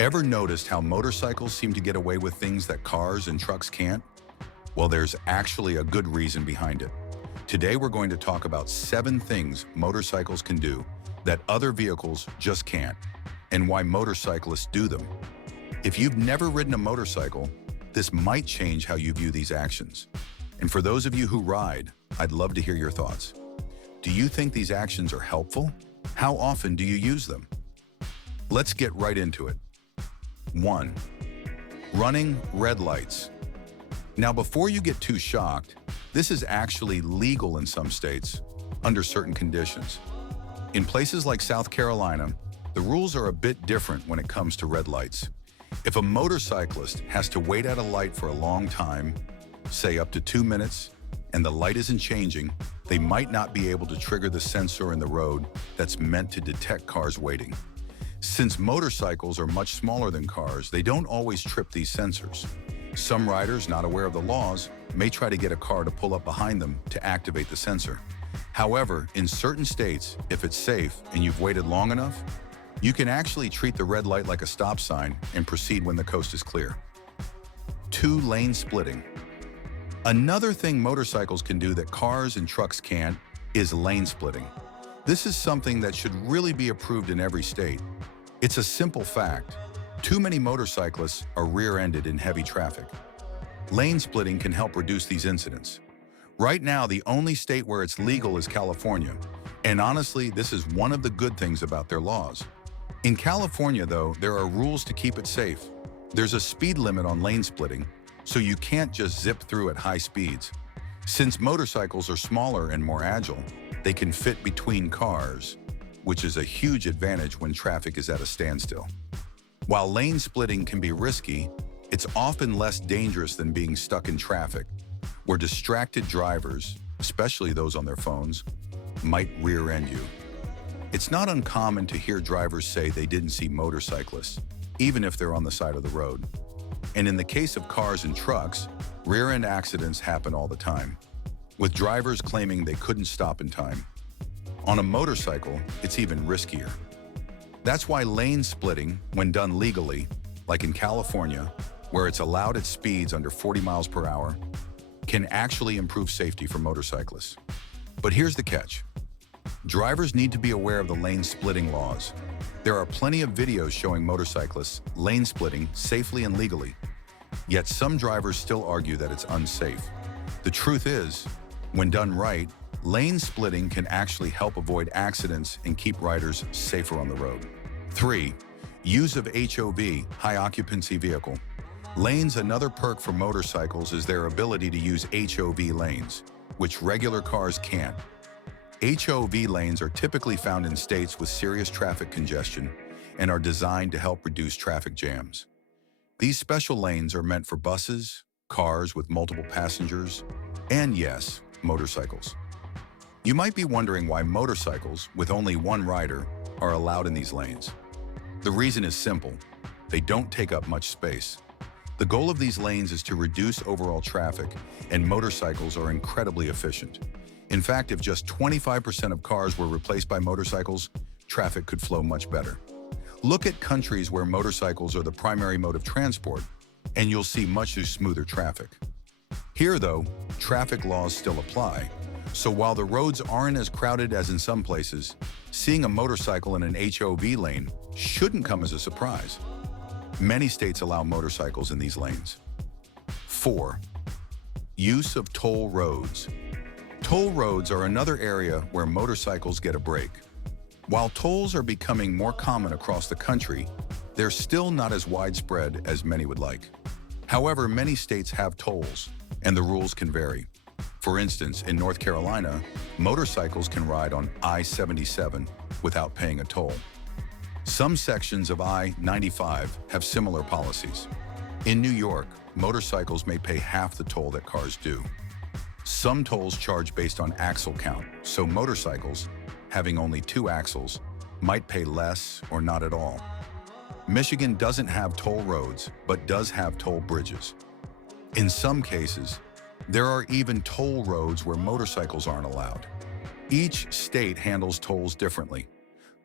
Ever noticed how motorcycles seem to get away with things that cars and trucks can't? Well, there's actually a good reason behind it. Today, we're going to talk about 7 things motorcycles can do that other vehicles just can't, and why motorcyclists do them. If you've never ridden a motorcycle, this might change how you view these actions. And for those of you who ride, I'd love to hear your thoughts. Do you think these actions are helpful? How often do you use them? Let's get right into it. 1. Running red lights. Now, before you get too shocked, this is actually legal in some states, under certain conditions. In places like South Carolina, the rules are a bit different when it comes to red lights. If a motorcyclist has to wait at a light for a long time, say up to 2 minutes, and the light isn't changing, they might not be able to trigger the sensor in the road that's meant to detect cars waiting. Since motorcycles are much smaller than cars, they don't always trip these sensors. Some riders, not aware of the laws, may try to get a car to pull up behind them to activate the sensor. However, in certain states, if it's safe and you've waited long enough, you can actually treat the red light like a stop sign and proceed when the coast is clear. 2. Lane splitting. Another thing motorcycles can do that cars and trucks can't is lane splitting. This is something that should really be approved in every state. It's a simple fact. Too many motorcyclists are rear-ended in heavy traffic. Lane splitting can help reduce these incidents. Right now, the only state where it's legal is California, and honestly, this is one of the good things about their laws. In California, though, there are rules to keep it safe. There's a speed limit on lane splitting, so you can't just zip through at high speeds. Since motorcycles are smaller and more agile, they can fit between cars, which is a huge advantage when traffic is at a standstill. While lane splitting can be risky, it's often less dangerous than being stuck in traffic, where distracted drivers, especially those on their phones, might rear-end you. It's not uncommon to hear drivers say they didn't see motorcyclists, even if they're on the side of the road. And in the case of cars and trucks, rear-end accidents happen all the time, with drivers claiming they couldn't stop in time. On a motorcycle, it's even riskier. That's why lane splitting, when done legally, like in California, where it's allowed at speeds under 40 miles per hour, can actually improve safety for motorcyclists. But here's the catch. Drivers need to be aware of the lane splitting laws. There are plenty of videos showing motorcyclists lane splitting safely and legally, yet some drivers still argue that it's unsafe. The truth is, when done right, lane splitting can actually help avoid accidents and keep riders safer on the road. 3. Use of HOV, high occupancy vehicle. Lanes. Another perk for motorcycles is their ability to use HOV lanes, which regular cars can't. HOV lanes are typically found in states with serious traffic congestion and are designed to help reduce traffic jams. These special lanes are meant for buses, cars with multiple passengers, and yes, motorcycles. You might be wondering why motorcycles with only one rider are allowed in these lanes. The reason is simple. They don't take up much space. The goal of these lanes is to reduce overall traffic, and motorcycles are incredibly efficient. In fact, if just 25% of cars were replaced by motorcycles, traffic could flow much better. Look at countries where motorcycles are the primary mode of transport, and you'll see much smoother traffic. Here, though, traffic laws still apply. So while the roads aren't as crowded as in some places, seeing a motorcycle in an HOV lane shouldn't come as a surprise. Many states allow motorcycles in these lanes. 4. Use of toll roads. Toll roads are another area where motorcycles get a break. While tolls are becoming more common across the country, they're still not as widespread as many would like. However, many states have tolls, and the rules can vary. For instance, in North Carolina, motorcycles can ride on I-77 without paying a toll. Some sections of I-95 have similar policies. In New York, motorcycles may pay half the toll that cars do. Some tolls charge based on axle count, so motorcycles, having only 2 axles, might pay less or not at all. Michigan doesn't have toll roads, but does have toll bridges. In some cases, there are even toll roads where motorcycles aren't allowed. Each state handles tolls differently.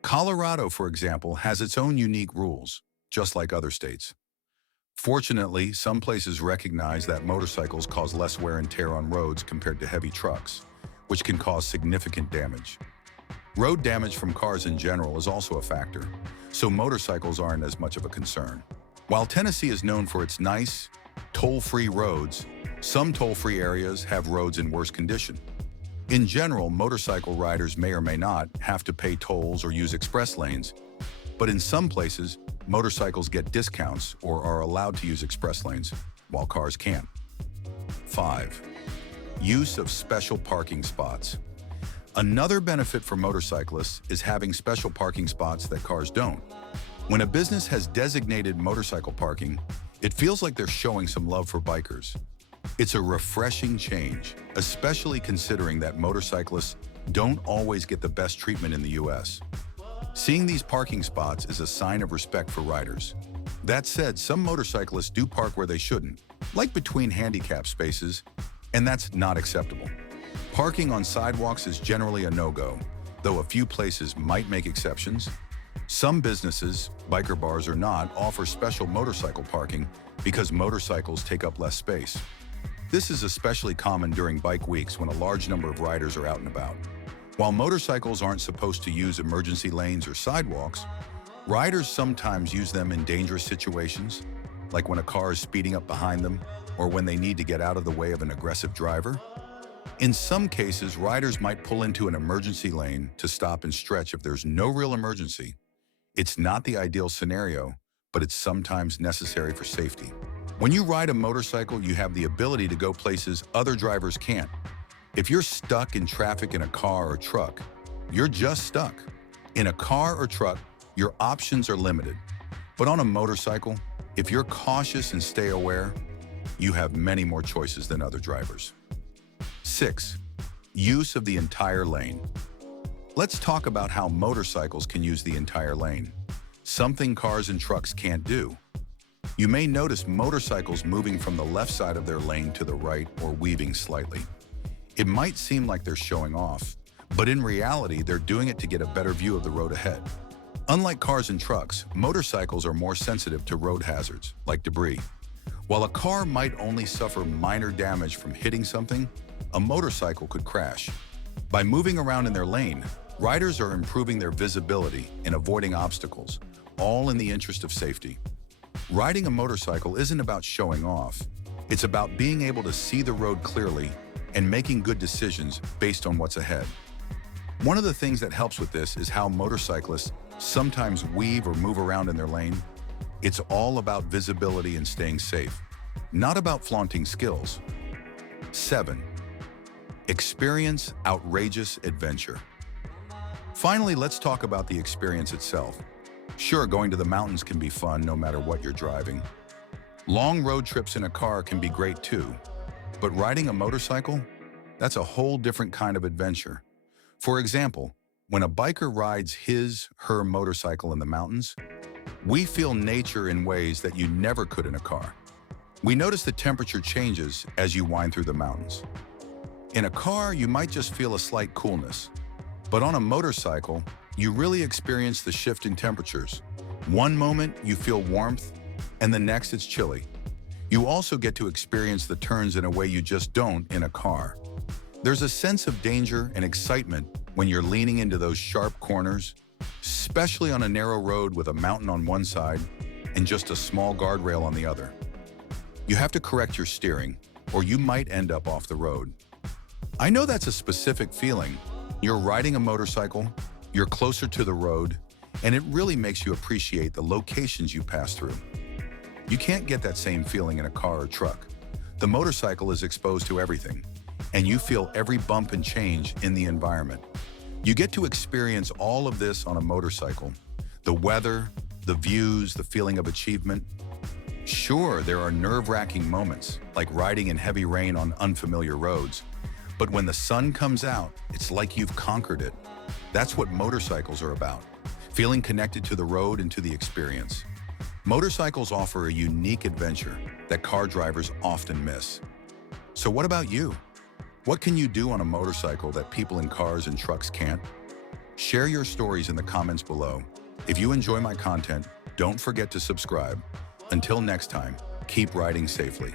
Colorado, for example, has its own unique rules. just like other states. Fortunately, some places recognize that motorcycles cause less wear and tear on roads compared to heavy trucks, which can cause significant damage. Road damage from cars in general is also a factor, so motorcycles aren't as much of a concern. While Tennessee is known for its nice, toll-free roads, some toll-free areas have roads in worse condition. In general, motorcycle riders may or may not have to pay tolls or use express lanes, but in some places, motorcycles get discounts or are allowed to use express lanes, while cars can't. 5. Use of special parking spots. Another benefit for motorcyclists is having special parking spots that cars don't. When a business has designated motorcycle parking, it feels like they're showing some love for bikers. It's a refreshing change, especially considering that motorcyclists don't always get the best treatment in the US. Seeing these parking spots is a sign of respect for riders. That said, some motorcyclists do park where they shouldn't, like between handicap spaces, and that's not acceptable. Parking on sidewalks is generally a no-go, though a few places might make exceptions. Some businesses, biker bars or not, offer special motorcycle parking because motorcycles take up less space. This is especially common during bike weeks when a large number of riders are out and about. While motorcycles aren't supposed to use emergency lanes or sidewalks, riders sometimes use them in dangerous situations, like when a car is speeding up behind them or when they need to get out of the way of an aggressive driver. In some cases, riders might pull into an emergency lane to stop and stretch if there's no real emergency. It's not the ideal scenario, but it's sometimes necessary for safety. When you ride a motorcycle, you have the ability to go places other drivers can't. If you're stuck in traffic in a car or truck, you're just stuck. In a car or truck, your options are limited. But on a motorcycle, if you're cautious and stay aware, you have many more choices than other drivers. 6. Use of the entire lane. Let's talk about how motorcycles can use the entire lane, something cars and trucks can't do. You may notice motorcycles moving from the left side of their lane to the right or weaving slightly. It might seem like they're showing off, but in reality, they're doing it to get a better view of the road ahead. Unlike cars and trucks, motorcycles are more sensitive to road hazards, like debris. While a car might only suffer minor damage from hitting something, a motorcycle could crash. By moving around in their lane, riders are improving their visibility and avoiding obstacles, all in the interest of safety. Riding a motorcycle isn't about showing off. It's about being able to see the road clearly and making good decisions based on what's ahead. One of the things that helps with this is how motorcyclists sometimes weave or move around in their lane. It's all about visibility and staying safe, not about flaunting skills. 7. Experience outrageous adventure. Finally, let's talk about the experience itself. Sure, going to the mountains can be fun no matter what you're driving. Long road trips in a car can be great too, but riding a motorcycle? That's a whole different kind of adventure. For example, when a biker rides her motorcycle in the mountains, we feel nature in ways that you never could in a car. We notice the temperature changes as you wind through the mountains. In a car, you might just feel a slight coolness, but on a motorcycle, you really experience the shift in temperatures. One moment, you feel warmth, and the next it's chilly. You also get to experience the turns in a way you just don't in a car. There's a sense of danger and excitement when you're leaning into those sharp corners, especially on a narrow road with a mountain on one side and just a small guardrail on the other. You have to correct your steering, or you might end up off the road. I know that's a specific feeling. You're riding a motorcycle, you're closer to the road, and it really makes you appreciate the locations you pass through. You can't get that same feeling in a car or truck. The motorcycle is exposed to everything, and you feel every bump and change in the environment. You get to experience all of this on a motorcycle. The weather, the views, the feeling of achievement. Sure, there are nerve-wracking moments, like riding in heavy rain on unfamiliar roads, but when the sun comes out, it's like you've conquered it. That's what motorcycles are about, feeling connected to the road and to the experience. Motorcycles offer a unique adventure that car drivers often miss. So what about you? What can you do on a motorcycle that people in cars and trucks can't? Share your stories in the comments below. If you enjoy my content, Don't forget to subscribe. Until next time, keep riding safely.